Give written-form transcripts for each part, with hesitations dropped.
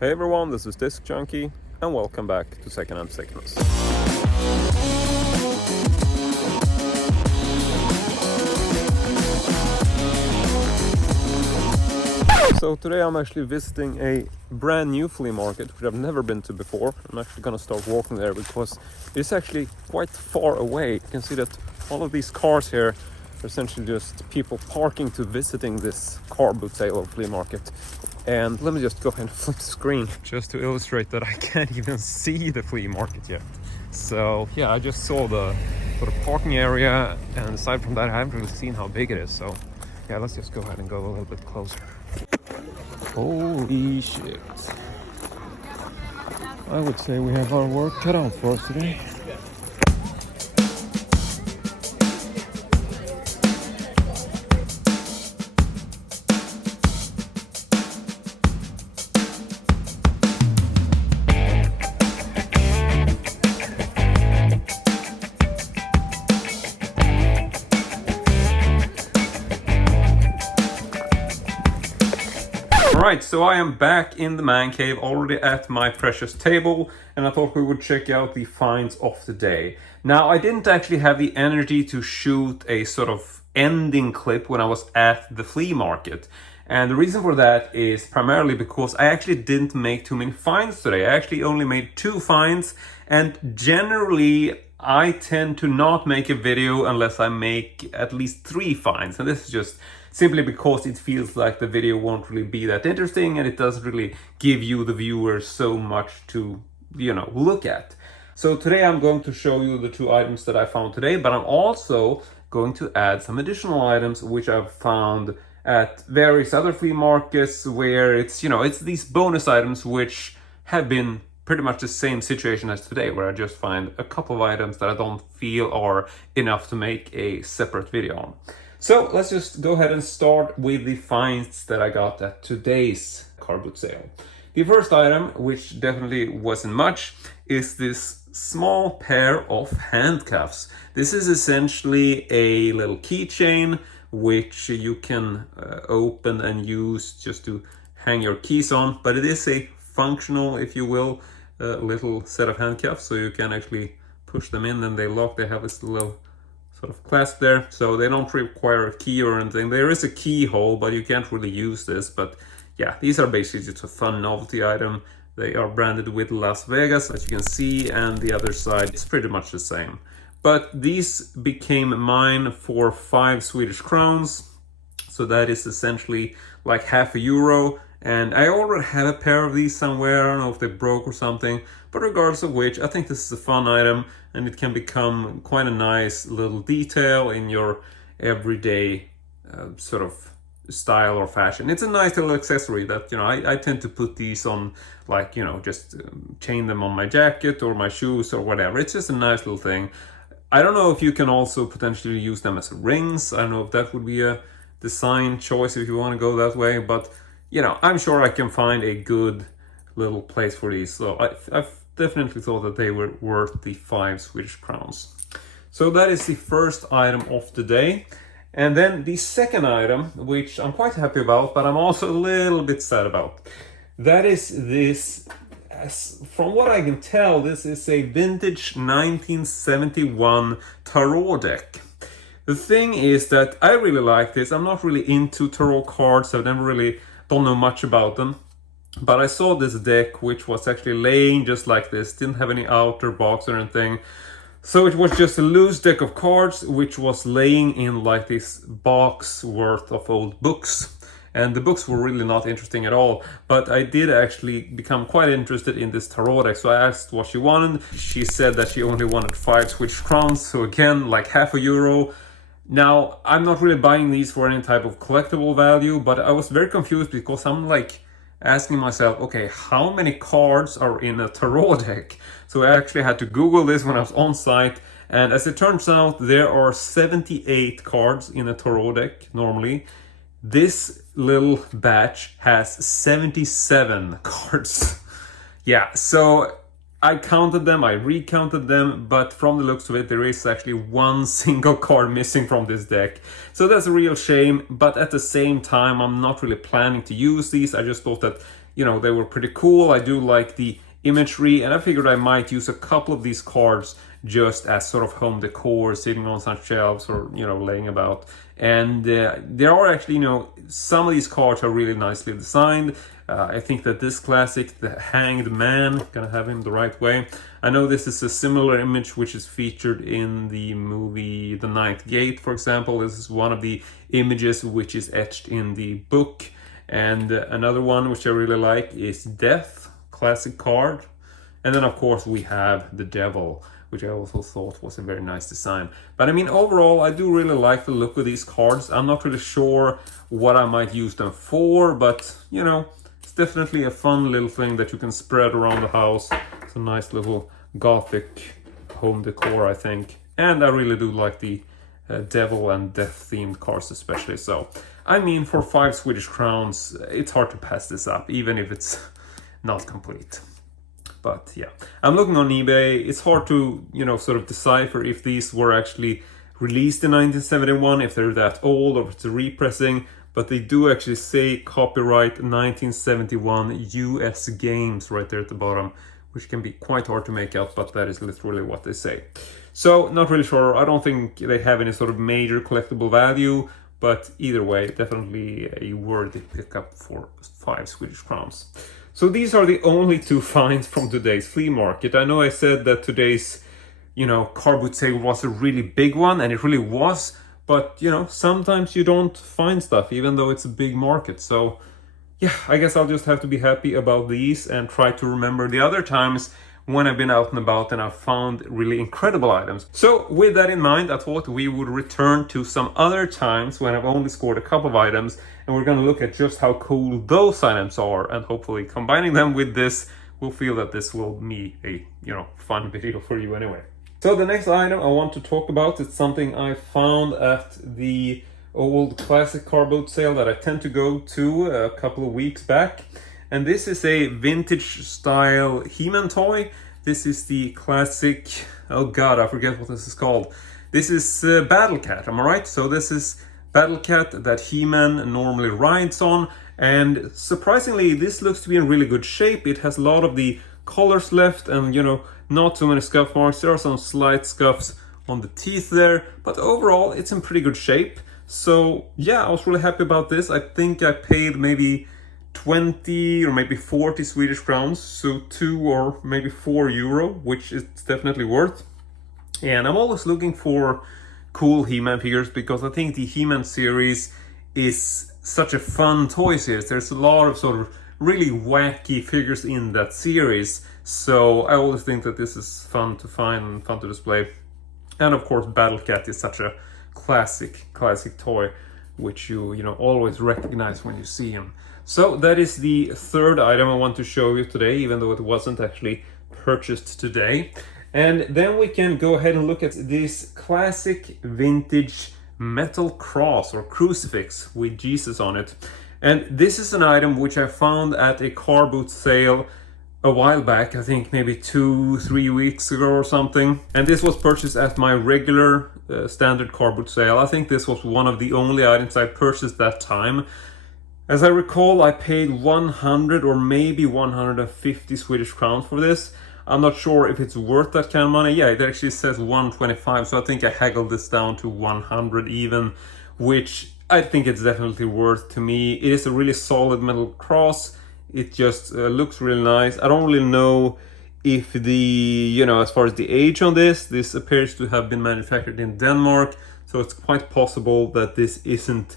Hey everyone, this is Disc Junkie, and welcome back to Secondhand Sickness. So today I'm actually visiting a brand new flea market, which I've never been to before. I'm actually gonna start walking there because it's actually quite far away. You can see that all of these cars here are essentially just people parking to visiting this car boot sale or flea market. And let me just go ahead and flip the screen just to illustrate that I can't even see the flea market yet. So yeah, I just saw the sort of parking area, and aside from that I haven't really seen how big it is. So yeah, let's just go ahead and go a little bit closer. Holy shit. I would say we have our work cut out for us today. Alright, so I am back in the man cave, already at my precious table, and I thought we would check out the finds of the day. Now, I didn't actually have the energy to shoot a sort of ending clip when I was at the flea market. And the reason for that is primarily because I actually didn't make too many finds today. I actually only made 2 finds, and generally I tend to not make a video unless I make at least 3 finds. And this is just simply because it feels like the video won't really be that interesting, and it doesn't really give you, the viewers, so much to, look at. So today I'm going to show you the 2 items that I found today, but I'm also going to add some additional items which I've found at various other flea markets, where it's these bonus items which have been pretty much the same situation as today, where I just find a couple of items that I don't feel are enough to make a separate video on. So let's just go ahead and start with the finds that I got at today's car boot sale. The first item, which definitely wasn't much, is this small pair of handcuffs. This is essentially a little keychain which you can open and use just to hang your keys on, but it is a functional, if you will, little set of handcuffs, so you can actually push them in and they lock. They have this little sort of clasp there, so they don't require a key or anything. There is a keyhole, but you can't really use this. But yeah, these are basically just a fun novelty item. They are branded with Las Vegas, as you can see, and the other side is pretty much the same. But these became mine for 5 Swedish crowns, so that is essentially like half €1. And I already had a pair of these somewhere. I don't know if they broke or something, but regardless of which, I think this is a fun item, and it can become quite a nice little detail in your everyday sort of style or fashion. It's a nice little accessory that, I tend to put these on, like, just chain them on my jacket or my shoes or whatever. It's just a nice little thing. I don't know if you can also potentially use them as rings. I don't know if that would be a design choice if you want to go that way, but I'm sure I can find a good little place for these. So I've definitely thought that they were worth the 5 Swedish crowns. So that is the first item of the day. And then the second item, which I'm quite happy about, but I'm also a little bit sad about. That is this, from what I can tell, this is a vintage 1971 tarot deck. The thing is that I really like this. I'm not really into tarot cards. I've never really don't know much about them, but I saw this deck which was actually laying just like this, didn't have any outer box or anything, so it was just a loose deck of cards which was laying in like this box worth of old books, and the books were really not interesting at all. But I did actually become quite interested in this tarot deck, so I asked what she wanted. She said that she only wanted 5 Swedish crowns, so again like half €1. Now, I'm not really buying these for any type of collectible value, but I was very confused because I'm like asking myself, okay, how many cards are in a tarot deck? So I actually had to Google this when I was on site, and as it turns out, there are 78 cards in a tarot deck normally. This little batch has 77 cards. Yeah, so I counted them, I recounted them, but from the looks of it, there is actually 1 single card missing from this deck. So that's a real shame, but at the same time, I'm not really planning to use these. I just thought that, you know, they were pretty cool. I do like the imagery, and I figured I might use a couple of these cards just as sort of home decor, sitting on some shelves or, you know, laying about. And there are actually, you know, some of these cards are really nicely designed. I think that this classic, the Hanged Man, gonna have him the right way. I know this is a similar image which is featured in the movie The Ninth Gate, for example. This is one of the images which is etched in the book. And another one which I really like is Death, classic card. And then of course we have the Devil, which I also thought was a very nice design. But I mean, overall, I do really like the look of these cards. I'm not really sure what I might use them for, but you know, it's definitely a fun little thing that you can spread around the house. It's a nice little gothic home decor, I think. And I really do like the Devil and Death themed cards especially. So, I mean, for 5 Swedish crowns, it's hard to pass this up, even if it's not complete. But yeah, I'm looking on eBay. It's hard to, you know, sort of decipher if these were actually released in 1971, if they're that old, or if it's a repressing. But they do actually say copyright 1971 US Games right there at the bottom, which can be quite hard to make out, but that is literally what they say. So, not really sure. I don't think they have any sort of major collectible value, but either way, definitely a worthy pickup for 5 Swedish crowns. So these are the only 2 finds from today's flea market. I know I said that today's, you know, car boot sale was a really big one, and it really was. But, you know, sometimes you don't find stuff, even though it's a big market. So, yeah, I guess I'll just have to be happy about these and try to remember the other times when I've been out and about and I've found really incredible items. So, with that in mind, I thought we would return to some other times when I've only scored a couple of items, and we're going to look at just how cool those items are, and hopefully combining them with this, we'll feel that this will be a, you know, fun video for you anyway. So the next item I want to talk about is something I found at the old classic car boot sale that I tend to go to a couple of weeks back. And this is a vintage style He-Man toy. This is the classic, oh god, I forget what this is called. This is Battle Cat, am I right? So this is Battle Cat that He-Man normally rides on. And surprisingly, this looks to be in really good shape. It has a lot of the colors left and, you know, not too many scuff marks. There are some slight scuffs on the teeth there, but overall it's in pretty good shape. So yeah, I was really happy about this. I think I paid maybe 20 or maybe 40 Swedish crowns, so 2 or maybe 4 euro, which is definitely worth. And I'm always looking for cool He-Man figures because I think the He-Man series is such a fun toy series. There's a lot of sort of really wacky figures in that series, so I always think that this is fun to find and fun to display. And of course, Battle Cat is such a classic toy, which you know always recognize when you see him. So that is the third item I want to show you today, even though it wasn't actually purchased today. And then we can go ahead and look at this classic vintage metal cross or crucifix with Jesus on it. And this is an item which I found at a car boot sale a while back, I think maybe 2-3 weeks ago or something. And this was purchased at my regular standard car boot sale. I think this was one of the only items I purchased that time. As I recall, I paid 100 or maybe 150 Swedish crowns for this. I'm not sure if it's worth that kind of money. Yeah, it actually says 125, so I think I haggled this down to 100 even, which I think it's definitely worth to me. It is a really solid metal cross. It just looks really nice. I don't really know if the, you know, as far as the age on this appears to have been manufactured in Denmark. So it's quite possible that this isn't,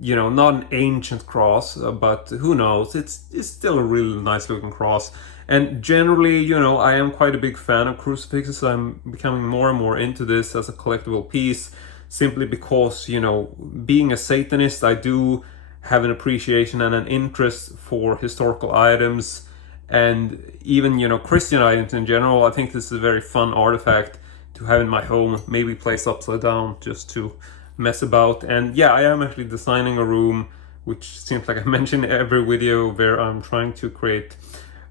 you know, not an ancient cross, but who knows? It's still a really nice looking cross. And generally, you know, I am quite a big fan of crucifixes. I'm becoming more and more into this as a collectible piece, simply because, you know, being a Satanist, I do have an appreciation and an interest for historical items and even, you know, Christian items in general. I think this is a very fun artifact to have in my home, maybe placed upside down just to mess about. And yeah, I am actually designing a room, which seems like I mentioned in every video, where I'm trying to create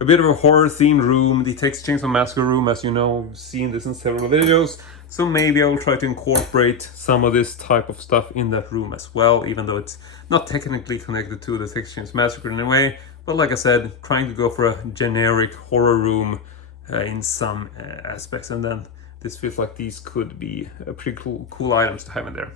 a bit of a horror themed room, the Texas Chainsaw Massacre room. As you know, I've seen this in several videos, so maybe I will try to incorporate some of this type of stuff in that room as well, even though it's not technically connected to the Texas Chainsaw Massacre in a way, But like I said, trying to go for a generic horror room in some aspects, and then this feels like these could be pretty cool items to have in there.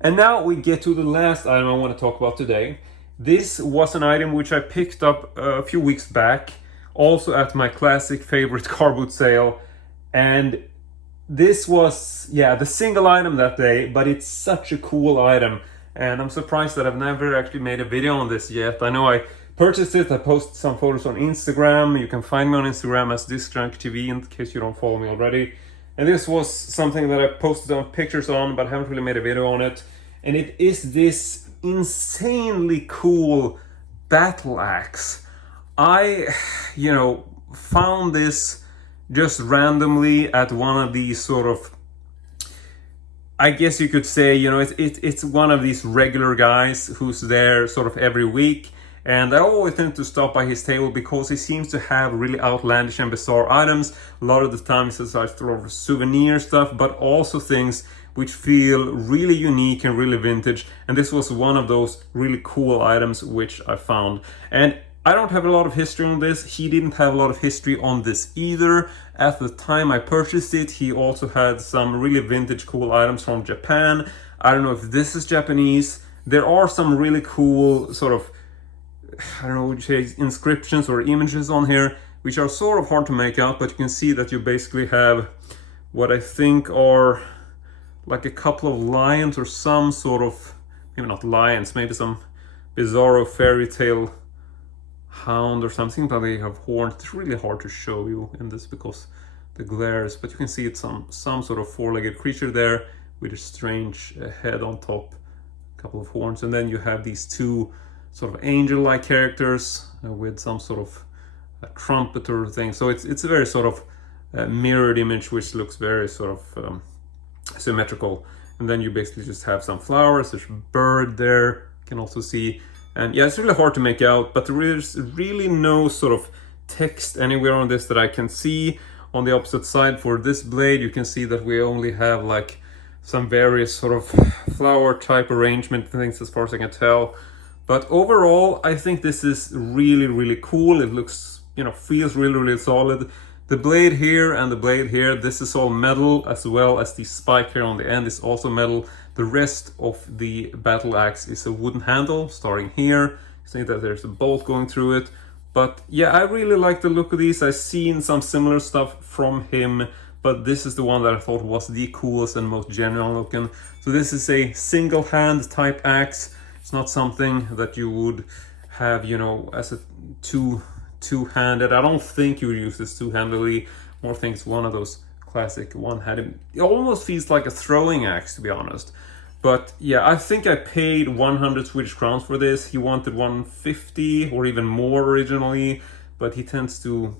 And now we get to the last item I want to talk about today. This was an item which I picked up a few weeks back, also at my classic favorite car boot sale, and this was, yeah, the single item that day, but it's such a cool item, and I'm surprised that I've never actually made a video on this yet. I know I purchased it, I posted some photos on Instagram. You can find me on Instagram as Discjunkietv in case you don't follow me already. And this was something that I posted on pictures on, but I haven't really made a video on it. And it is this insanely cool battle axe. I, found this just randomly at one of these sort of, I guess you could say, it's one of these regular guys who's there sort of every week. And I always tend to stop by his table because he seems to have really outlandish and bizarre items. A lot of the times it's like sort of souvenir stuff, but also things which feel really unique and really vintage. And this was one of those really cool items which I found. And I don't have a lot of history on this. He didn't have a lot of history on this either. At the time I purchased it, he also had some really vintage cool items from Japan. I don't know if this is Japanese. There are some really cool sort of, I don't know what you say, inscriptions or images on here, which are sort of hard to make out, but you can see that you basically have what I think are like a couple of lions or some sort of, maybe not lions, maybe some bizarro fairy tale hound or something, but they have horns. It's really hard to show you in this because the glares, but you can see it's some sort of four-legged creature there with a strange head on top, a couple of horns, and then you have these two sort of angel-like characters with some sort of trumpeter thing. So it's a very sort of mirrored image which looks very sort of symmetrical. And then you basically just have some flowers, there's a bird there, you can also see. And yeah, it's really hard to make out, but there's really no sort of text anywhere on this that I can see. On the opposite side for this blade, you can see that we only have like some various sort of flower type arrangement things as far as I can tell. But overall, I think this is really, really cool. It looks, feels really, really solid. The blade here and the blade here, this is all metal, as well as the spike here on the end is also metal. The rest of the battle axe is a wooden handle starting here. You see that there's a bolt going through it. But yeah, I really like the look of these. I've seen some similar stuff from him, but this is the one that I thought was the coolest and most genuine looking. So this is a single hand type axe. It's not something that you would have, as a two-handed. I don't think you would use this two-handedly. More think it's one of those classic one-handed. It almost feels like a throwing axe, to be honest. But yeah, I think I paid 100 Swedish crowns for this. He wanted 150 or even more originally, but he tends to,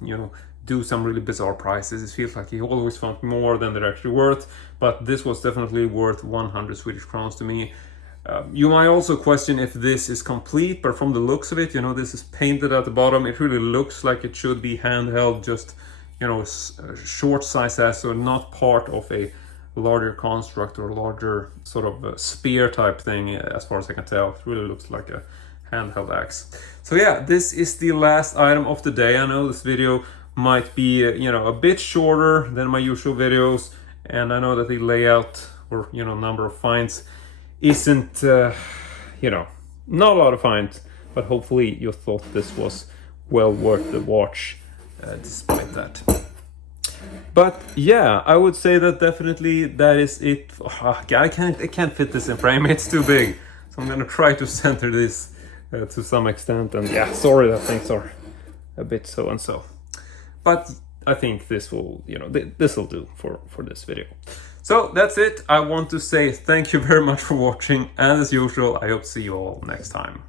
do some really bizarre prices. It feels like he always found more than they're actually worth, but this was definitely worth 100 Swedish crowns to me. You might also question if this is complete, but from the looks of it, this is painted at the bottom. It really looks like it should be handheld, just, short size as, so not part of a larger construct or larger sort of spear type thing, as far as I can tell. It really looks like a handheld axe. So yeah, this is the last item of the day. I know this video might be, a bit shorter than my usual videos, and I know that the layout or, number of finds isn't, not a lot of finds, but hopefully you thought this was well worth the watch, despite that. But yeah, I would say that definitely that is it. Oh, I can't fit this in frame, it's too big. So I'm gonna try to center this to some extent, and yeah, sorry that things are a bit so and so. But I think this will, this will do for this video. So that's it. I want to say thank you very much for watching, and as usual, I hope to see you all next time.